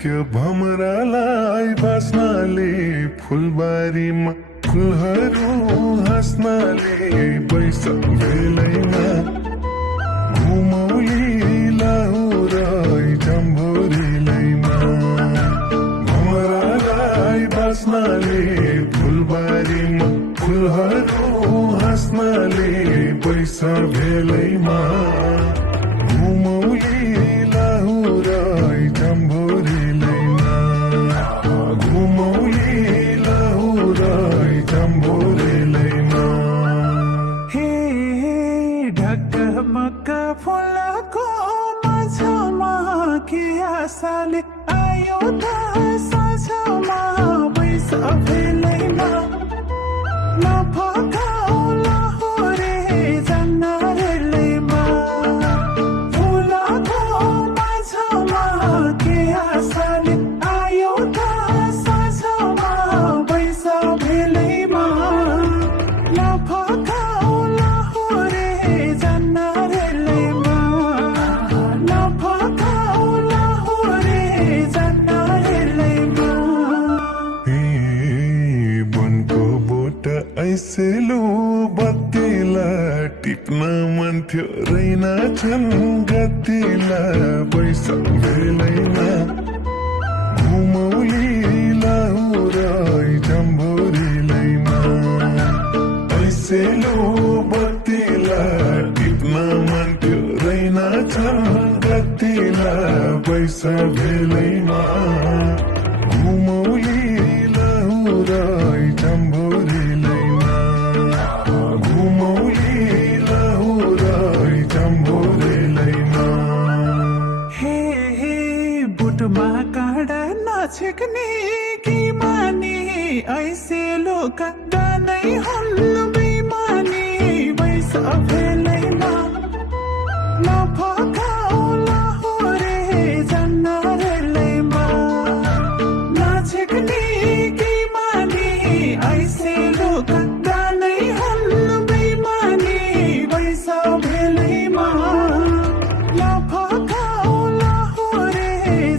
त्यो भमरालाई बाँच्नाले फुलबारीमा फुलहरू हाँस्नाले बैशाख बेलैमा घुमौली लाहुरै जम्भोरीलैमा भमरालाई बाँच्नाले फुलबारीमा फुलहरू हाँस्नाले बैशाख बेलैमा घुमौली लाहुरै जम्भोरीलैमा घुमौली लाहुरै जम्भोरीलैमा हे ढकमक फुलको माझमा के आशाले आयो त साँझमा बैशाख बेलैमा नफकाउ लाहुरे जन्नरेलैमा फुलको माझमा के आशाले आयो त साँझमा बैशाख बेलैमा नफकाउ लाहुरे जन्नरेलैमा नफकाउ लाहुरे जन्नरेलैमा बनको बोट ऐसेलो बत्तीला टिप्न मन थियो रैना छन् गतिला बैशाख बेलैमा घुमौली लाहुरै जम्भोरीलैमा ऐसेलो बत्तीला टिप्न मन थियो रैना छन् गतिला बैशाख बेलैमा घुमौली लाहुरै जम्भोरीलैमा घुमौली लाहुरै जम्भोरीलैमा हे बुटमा काँडा नछेक्ने कि माने ऐसे लोक गानै हुन् बेमानी बैशाख बेलैमा नफकाउ लाहुरे जन्नरेलैमा नछेक्ने कि माने ऐसे लोक गानै हुन् बेमानी बैशाख बेलैमा नफकाउ लाहुरे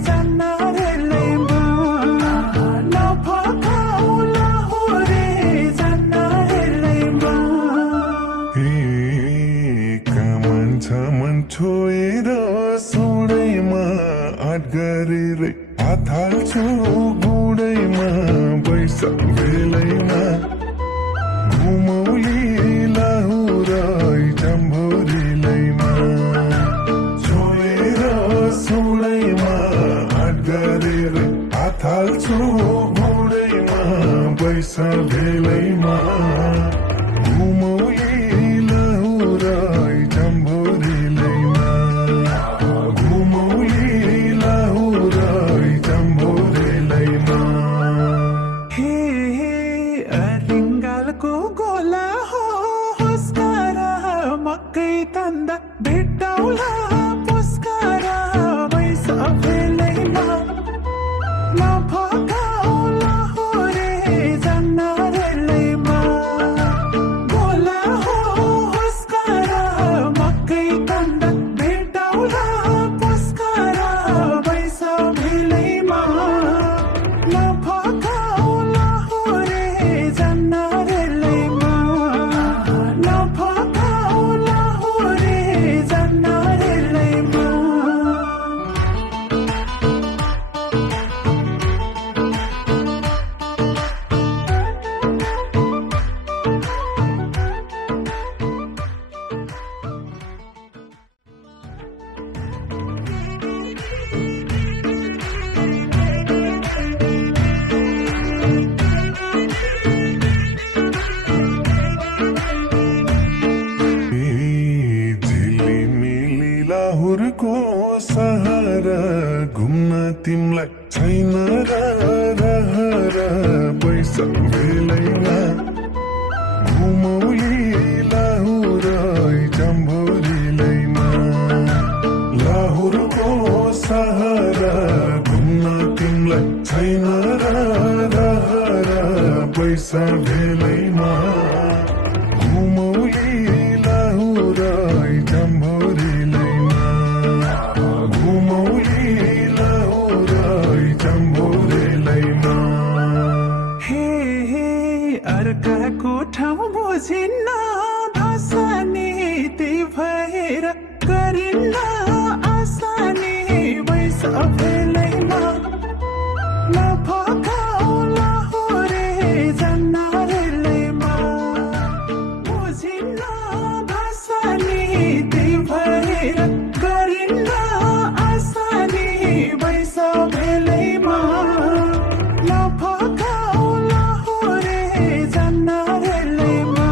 जन्नरेलैमा नफकाउ लाहुरे जन्नरेलैमा कामन छ मन छोएर सोडैमा आँट गरेर हात हाल्छु गुडैमा बैशाख बेलैमा घुमौली लाहुरै जम्भोरीलैमा छोएर सोडैमा आँट गरेर हात हाल्छु गुडैमा बैशाख बेलैमा घुमौली लाहुरै जम्भोरीलैमा घुमौली लाहुरै जम्भोरीलैमा हे रिङ्गालको गोला हो हुस्कारा मकै तन्दा भेट्टाउला पुस्कारा बैशाख बेलैमा नफकाउ लाहुरे जन्नरेलैमा गोला हो हुस्कारा मकै तन्दा भेट्टाउला पुस्कारा बैशाख बेलैमा नफकाउ लाहुरे जन्नरेलैमा नफकाउ लाहुरे जन्नरेलैमा झिलिमिली लाहुरको सहारा घुम्न तिमलाई छैन रहर बैशाख बेलैमा घुमौली लाहुरै जम्भोरीलैमा लाहुरको सहारा घुम्न तिमलाई छैन रहर बैशाख बेलैमा घुमौली लाहुरै जम्भोरीलैमा घुमौली लाहुरै अर्काको ठाउँ बुझिन्न भाषा नीति भएर गरिन्न आसानी वैस अफेलैमा नफकाउला हो रे जन्नारेलैमा बुझिन्न भाषा नीति भएर गरिन्न आसानी वैस अफेलैमा नफकाउला हो रे जन्नारेलैमा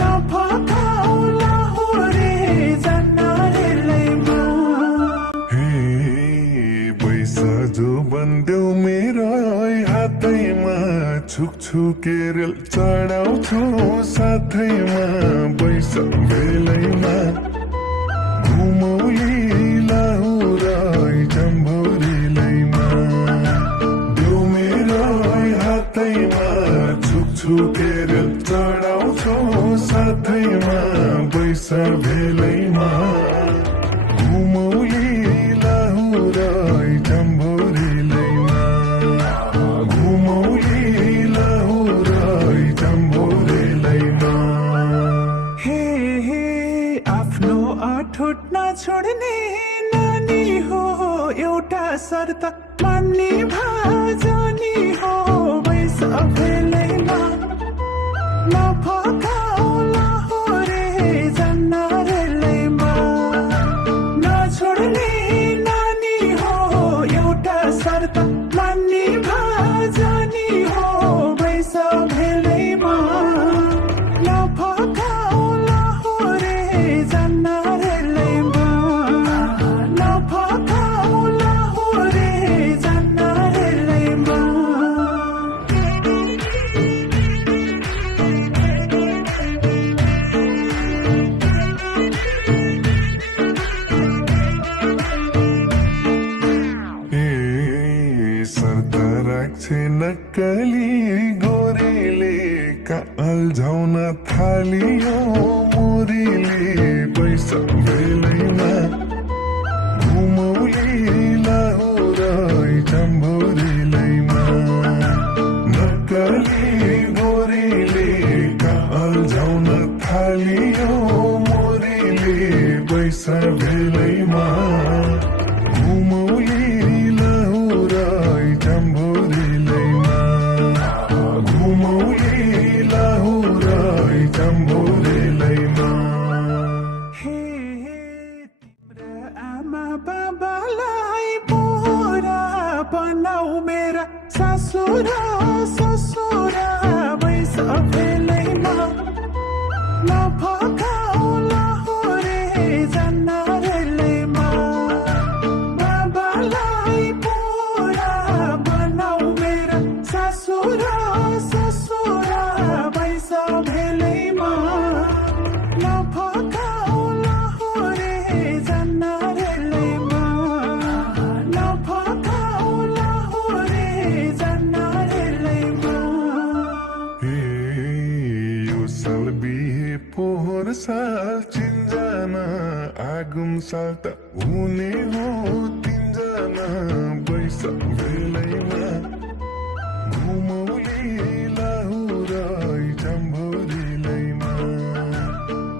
नफकाउला हो रे जन्नारेलैमा हे पैसा जो बन्देऊ मेरो हातैमा छुकछुकेर चढाउँछु साथैमा पैसा बेलैमा घुमौली लाहुराई जम्भौरीलैमा देऊ मेरो हातैमा छुकछुकेर चढाउँछु साथैमा पैसा बेलैमा घुमौली लाहुराई जम्भौरीलैमा घुमौली लाहुराई जम्भौरीलैमा हे हे आफ्नो अठोट नछोड्ने नानी हो एउटा शर्त मान्ने भाजनी हो वैस अफेलैमा नफकाउला हो रे जन्नारेलैमा नछोड्ने नानी हो एउटा शर्त मान्ने भाजनी हो वैस अफेलैमा नफकाउला हो रे जन्नारेलैमा नफकाउला हो रे जन्नारेलैमा ए शर्त राख्छे नक्कली गोरीले अल्झाउन थालियो मुरीले पैसा बेलैमा घुमौली लाहुराई जम्भौरीलैमा नक्कली गोरीले अल्झाउन थालियो मुरीले पैसा बेलैमा घुमौली लाहुराई जम्भौरीलैमा घुमौली लाहुराई जम्भौरीलैमा हे तिम्रा आमा बाबालाई पोरा बनाऊ मेरा ससुरा ससुरा वैस अफेलैमा नफकाउला हो रे जन्नारेलैमा बाबालाई पोरा बनाऊ मेरा ससुरा ससुरा वैस अफेलैमा नफकाउला हो रे जन्नारेलैमा नफकाउला हो रे जन्नारेलैमा हे यो साल बिहे पोहोर साल चिन्जना आगुन साल त हुने हो तिनजना पैसा बेलैमा घुमौली लाहुराई जम्भौरीलैमा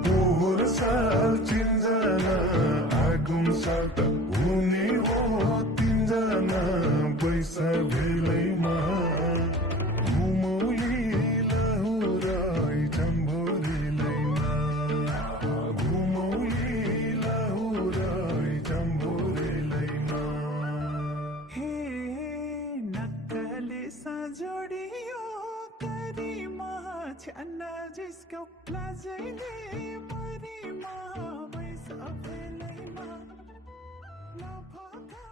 पोहोर साल चिन्जना आगुन साल त हुने हो तिनजना पैसा बेलैमा घुमौली लाहुराई जम्भौरीलैमा घुमौली लाहुराई जम्भौरीलैमा हे नक्कले सजोडियो करीमा छ्यान्ना जिस्को लाजैले मरीमा वैस अफेलैमा नफका